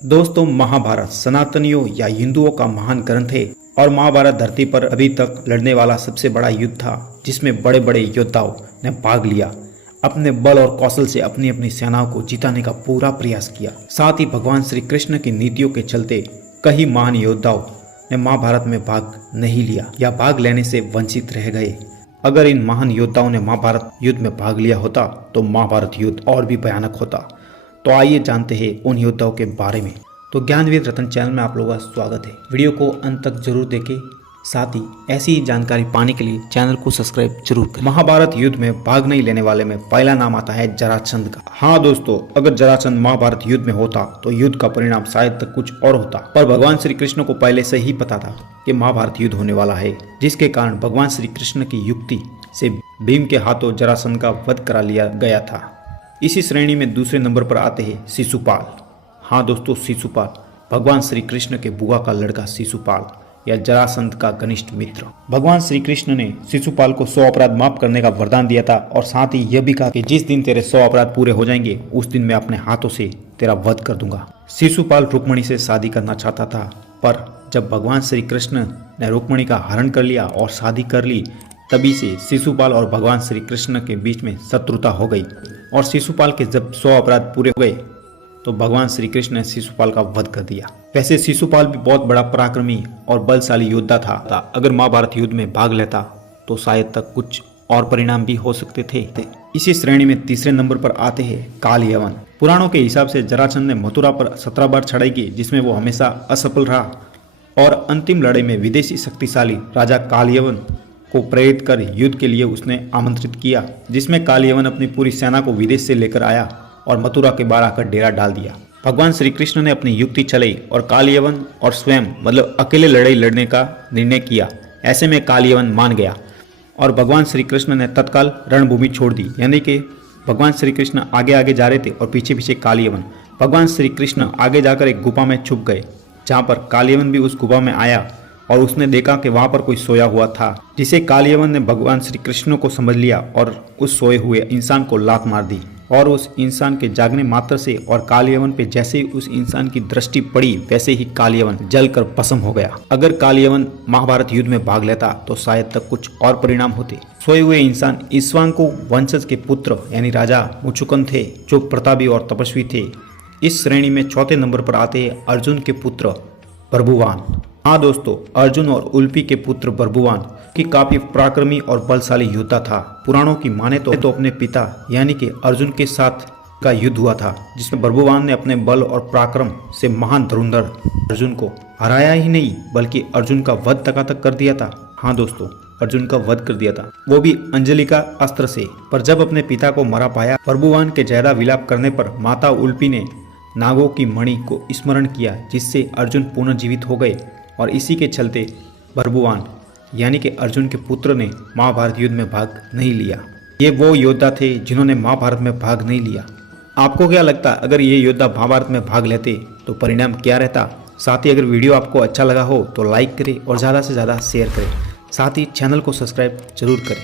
दोस्तों, महाभारत सनातनियों या हिंदुओं का महान ग्रंथ है और महाभारत धरती पर अभी तक लड़ने वाला सबसे बड़ा युद्ध था, जिसमें बड़े बड़े योद्धाओं ने भाग लिया। अपने बल और कौशल से अपनी अपनी सेनाओं को जिताने का पूरा प्रयास किया। साथ ही भगवान श्री कृष्ण की नीतियों के चलते कई महान योद्धाओं ने महाभारत में भाग नहीं लिया या भाग लेने से वंचित रह गए। अगर इन महान योद्धाओं ने महाभारत युद्ध में भाग लिया होता तो महाभारत युद्ध और भी भयानक होता। तो आइए जानते हैं उन योद्धाओं के बारे में। तो ज्ञानवीर रतन चैनल में आप लोगों का स्वागत है। वीडियो को अंत तक जरूर देखें, साथ ही ऐसी ही जानकारी पाने के लिए चैनल को सब्सक्राइब जरूर करें। महाभारत युद्ध में भाग नहीं लेने वाले में पहला नाम आता है जरासंध का। हाँ दोस्तों, अगर जरासंध महाभारत युद्ध में होता तो युद्ध का परिणाम शायद तक कुछ और होता, पर भगवान श्री कृष्ण को पहले से ही पता था कि महाभारत युद्ध होने वाला है, जिसके कारण भगवान श्री कृष्ण की युक्ति से भीम के हाथों जरासंध का वध करा लिया गया था। इसी श्रेणी में दूसरे नंबर पर आते हैं शिशुपाल। हाँ दोस्तों, शिशुपाल भगवान श्री कृष्ण के बुआ का लड़का शिशुपाल या जरासंध का घनिष्ठ मित्र। भगवान श्री कृष्ण ने शिशुपाल को 100 अपराध माफ करने का वरदान दिया था और साथ ही यह भी कहा कि जिस दिन तेरे 100 अपराध पूरे हो जाएंगे उस दिन मैं अपने हाथों से तेरा वध कर दूंगा। शिशुपाल रुक्मिणी से शादी करना चाहता था, पर जब भगवान श्री कृष्ण ने रुक्मिणी का हरण कर लिया और शादी कर ली, तभी से शिशुपाल और भगवान श्री कृष्ण के बीच में शत्रुता हो गई और शिशुपाल के जब 100 अपराध पूरे हो गए तो भगवान श्री कृष्ण ने शिशुपाल का वध कर दिया। वैसे शिशुपाल भी बहुत बड़ा पराक्रमी और बलशाली योद्धा था। अगर महाभारत युद्ध में भाग लेता तो शायद तक कुछ और परिणाम भी हो सकते थे। इसी श्रेणी में तीसरे नंबर पर आते हैं काल यवन। पुराणों के हिसाब से जरासंध ने मथुरा पर 17 बार चढ़ाई की, जिसमें वो हमेशा असफल रहा और अंतिम लड़ाई में विदेशी शक्तिशाली राजा काल यवन को प्रेरित कर युद्ध के लिए उसने आमंत्रित किया, जिसमें काल यवन अपनी पूरी सेना को विदेश से लेकर आया और मथुरा के बाहर आकर डेरा डाल दिया। भगवान श्री कृष्ण ने अपनी युक्ति चलाई और काल यवन और स्वयं मतलब अकेले लड़ाई लड़ने का निर्णय किया। ऐसे में काल यवन मान गया और भगवान श्री कृष्ण ने तत्काल रणभूमि छोड़ दी, यानी कि भगवान श्री कृष्ण आगे आगे जा रहे थे और पीछे पीछे काल यवन। भगवान श्री कृष्ण आगे जाकर एक गुफा में छुप गए, जहाँ पर काल यवन भी उस गुफा में आया और उसने देखा कि वहां पर कोई सोया हुआ था, जिसे काल यवन ने भगवान श्री कृष्ण को समझ लिया और उस सोए हुए इंसान को लात मार दी और उस इंसान के जागने मात्र से और काल यवन पे जैसे ही उस इंसान की दृष्टि पड़ी वैसे ही काल यवन जलकर भस्म हो गया। अगर काल यवन महाभारत युद्ध में भाग लेता तो शायद तक कुछ और परिणाम होते। सोए हुए इंसान ईक्ष्वाकु वंशज के पुत्र यानी राजा मुचुकुंद थे, जो प्रतापी और तपस्वी थे। इस श्रेणी में चौथे नंबर पर आते हैं अर्जुन के पुत्र बर्बुवान। हाँ दोस्तों, अर्जुन और उल्पी के पुत्र बर्बुवान की काफी पराक्रमी और बलशाली योद्धा था। पुराणों की माने तो अपने पिता यानी कि अर्जुन के साथ का युद्ध हुआ था, जिसमें बर्बुवान ने अपने बल और पराक्रम से महान धुरंधर अर्जुन को हराया ही नहीं बल्कि अर्जुन का वध तक कर दिया था। हाँ दोस्तों, अर्जुन का वध कर दिया था, वो भी अंजलि का अस्त्र से। पर जब अपने पिता को मरा पाया, बर्बुवान के ज्यादा विलाप करने पर माता उल्पी ने नागों की मणि को स्मरण किया, जिससे अर्जुन पुनर्जीवित हो गए और इसी के चलते बर्बुवान यानी कि अर्जुन के पुत्र ने महाभारत युद्ध में भाग नहीं लिया। ये वो योद्धा थे जिन्होंने महाभारत में भाग नहीं लिया। आपको क्या लगता अगर ये योद्धा महाभारत में भाग लेते तो परिणाम क्या रहता? साथ ही अगर वीडियो आपको अच्छा लगा हो तो लाइक करें और ज़्यादा से ज़्यादा शेयर करें। साथ ही चैनल को सब्सक्राइब जरूर करें।